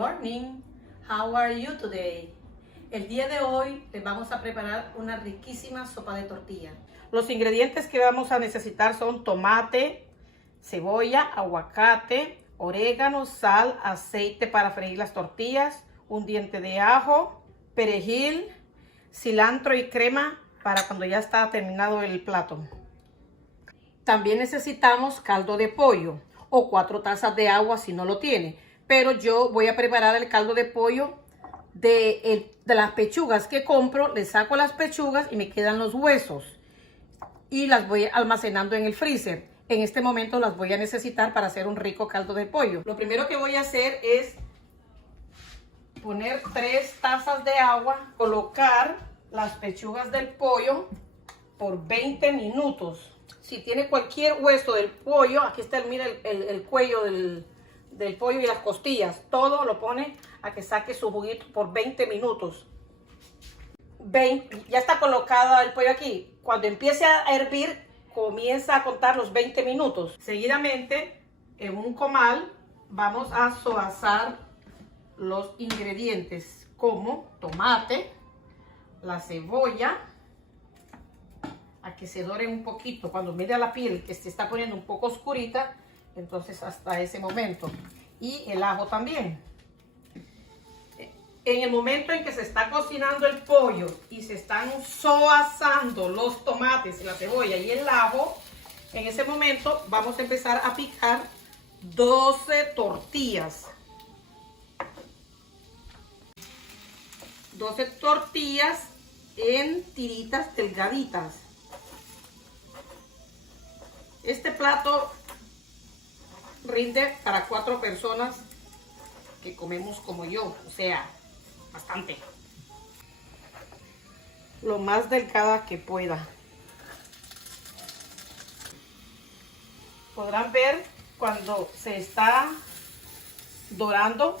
morning, how are you today? El día de hoy les vamos a preparar una riquísima sopa de tortilla. Los ingredientes que vamos a necesitar son tomate, cebolla, aguacate, orégano, sal, aceite para freír las tortillas, un diente de ajo, perejil, cilantro y crema para cuando ya está terminado el plato. También necesitamos caldo de pollo o 4 tazas de agua si no lo tiene. Pero yo voy a preparar el caldo de pollo de las pechugas que compro. Le saco las pechugas y me quedan los huesos. Y las voy almacenando en el freezer. En este momento las voy a necesitar para hacer un rico caldo de pollo. Lo primero que voy a hacer es poner 3 tazas de agua. Colocar las pechugas del pollo por 20 minutos. Si tiene cualquier hueso del pollo, aquí está, mira el cuello del pollo y las costillas, todo lo pone a que saque su juguito por 20 minutos. Ya está colocado el pollo aquí. Cuando empiece a hervir, comienza a contar los 20 minutos. Seguidamente, en un comal, vamos a soazar los ingredientes como tomate, la cebolla, a que se dore un poquito. Cuando mire a la piel que se está poniendo un poco oscurita, entonces hasta ese momento. Y el ajo también. En el momento en que se está cocinando el pollo y se están soazando los tomates, la cebolla y el ajo, en ese momento vamos a empezar a picar 12 tortillas. 12 tortillas en tiritas delgaditas. Este plato rinde para 4 personas que comemos como yo, o sea, bastante. Lo más delgada que pueda. Podrán ver cuando se está dorando,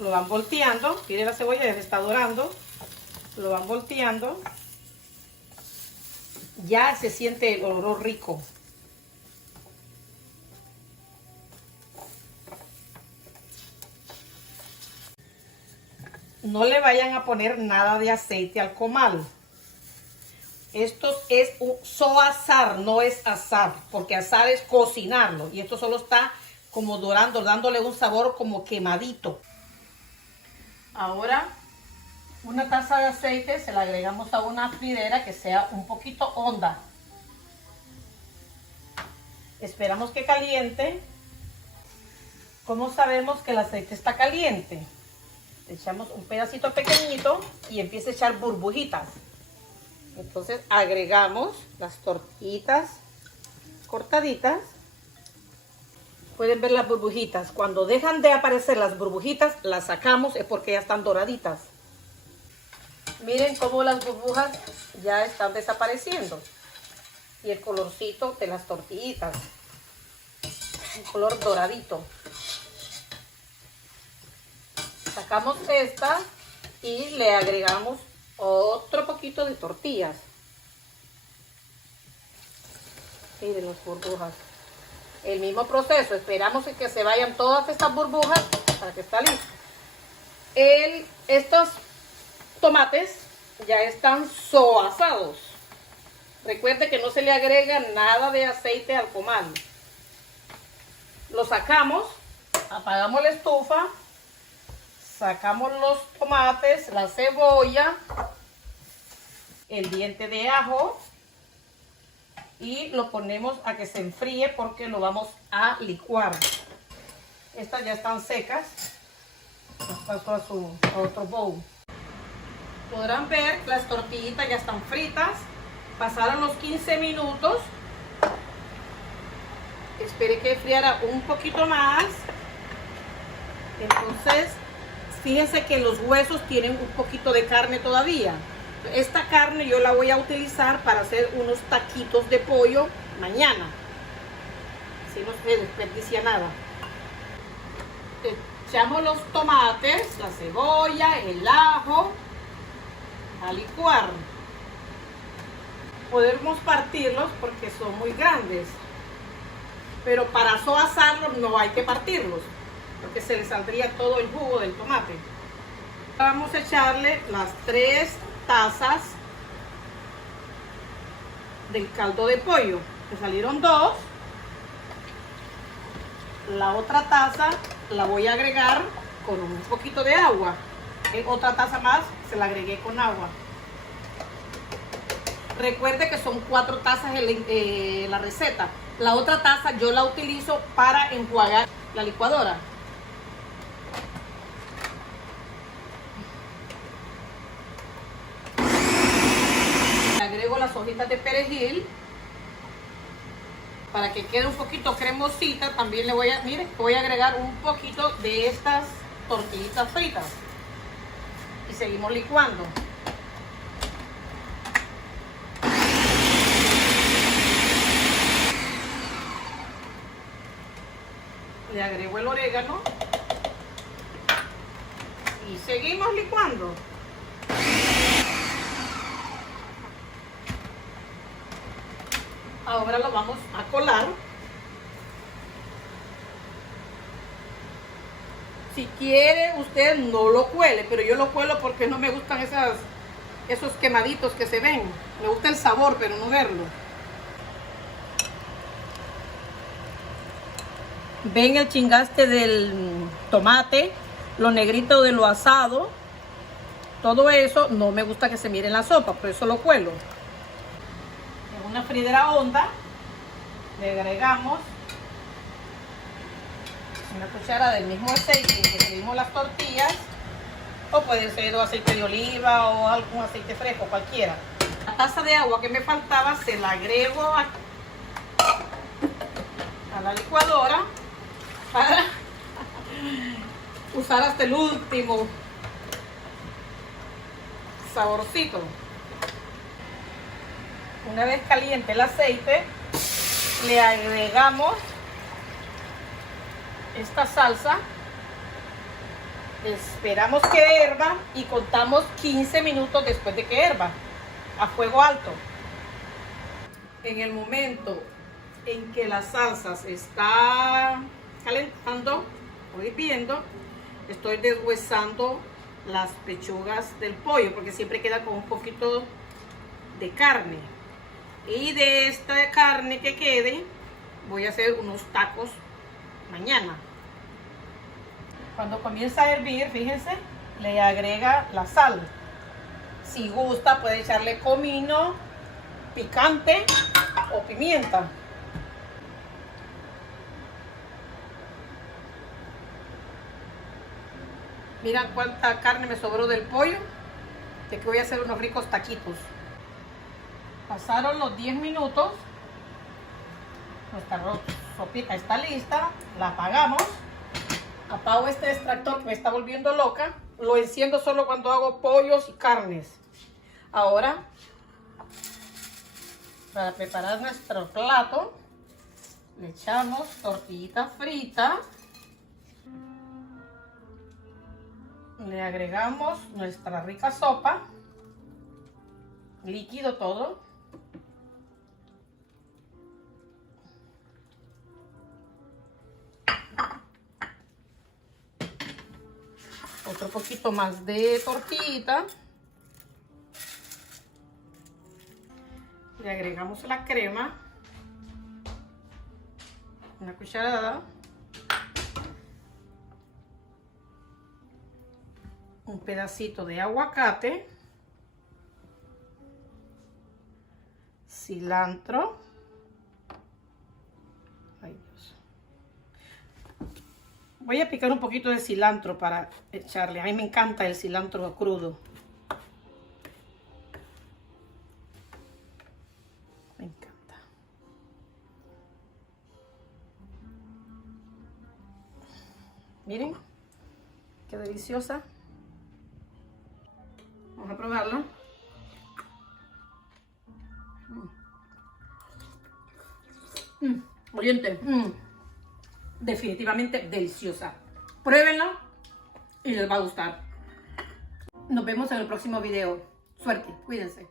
lo van volteando. Miren, la cebolla ya se está dorando, lo van volteando. Ya se siente el olor rico. No le vayan a poner nada de aceite al comal. Esto es un soazar, no es asar, porque asar es cocinarlo. Y esto solo está como dorando, dándole un sabor como quemadito. Ahora, una taza de aceite se la agregamos a una fridera que sea un poquito honda. Esperamos que caliente. ¿Cómo sabemos que el aceite está caliente? Echamos un pedacito pequeñito y empieza a echar burbujitas. Entonces agregamos las tortillitas cortaditas. Pueden ver las burbujitas. Cuando dejan de aparecer las burbujitas, las sacamos, es porque ya están doraditas. Miren cómo las burbujas ya están desapareciendo. Y el colorcito de las tortillitas. Un color doradito. Sacamos esta y le agregamos otro poquito de tortillas. Miren las burbujas. El mismo proceso. Esperamos que se vayan todas estas burbujas para que esté listo. Estos tomates ya están soazados. Recuerde que no se le agrega nada de aceite al comal. Lo sacamos, apagamos la estufa, sacamos los tomates, la cebolla, el diente de ajo y lo ponemos a que se enfríe porque lo vamos a licuar. Estas ya están secas. Paso a otro bowl. Podrán ver las tortillitas ya están fritas. Pasaron los 15 minutos. Espere que enfriara un poquito más. Entonces, fíjense que los huesos tienen un poquito de carne todavía. Esta carne yo la voy a utilizar para hacer unos taquitos de pollo mañana. Así no se desperdicia nada. Echamos los tomates, la cebolla, el ajo a licuar. Podemos partirlos porque son muy grandes, pero para soazarlos no hay que partirlos. porque se le saldría todo el jugo del tomate. Vamos a echarle las 3 tazas del caldo de pollo. Me salieron 2. La otra taza la voy a agregar con un poquito de agua. Otra taza más se la agregué con agua. Recuerde que son 4 tazas la receta. La otra taza yo la utilizo para enjuagar la licuadora. Le agrego las hojitas de perejil para que quede un poquito cremosita. También le voy a agregar un poquito de estas tortillitas fritas y seguimos licuando. Le agrego el orégano y seguimos licuando. Ahora lo vamos a colar. Si quiere usted no lo cuele, pero yo lo cuelo porque no me gustan esos quemaditos que se ven. Me gusta el sabor, pero no verlo. Ven el chingaste del tomate, lo negrito de lo asado. Todo eso no me gusta que se mire en la sopa, por eso lo cuelo. En una fridera honda le agregamos una cuchara del mismo aceite en que freímos las tortillas, o puede ser aceite de oliva o algún aceite fresco, cualquiera. La taza de agua que me faltaba se la agrego a la licuadora para usar hasta el último saborcito. Una vez caliente el aceite, le agregamos esta salsa, esperamos que hierva y contamos 15 minutos después de que hierva a fuego alto. En el momento en que la salsa se está calentando o hirviendo, estoy deshuesando las pechugas del pollo porque siempre queda con un poquito de carne, y de esta carne que quede voy a hacer unos tacos mañana. Cuando comienza a hervir, fíjense, le agrega la sal. Si gusta puede echarle comino, picante o pimienta. Miren cuánta carne me sobró del pollo, de que voy a hacer unos ricos taquitos. Pasaron los 10 minutos, nuestra sopita está lista, la apagamos. Apago este extractor que me está volviendo loca, lo enciendo solo cuando hago pollos y carnes. Ahora, para preparar nuestro plato, le echamos tortillita frita, le agregamos nuestra rica sopa, líquido todo. Otro poquito más de tortillita. Le agregamos la crema, una cucharada, un pedacito de aguacate, cilantro. Ay, Dios. Voy a picar un poquito de cilantro para echarle. A mí me encanta el cilantro crudo. Me encanta. Miren, qué deliciosa. Vamos a probarla. Oyente, definitivamente deliciosa. Pruébenla y les va a gustar. Nos vemos en el próximo video. Suerte, cuídense.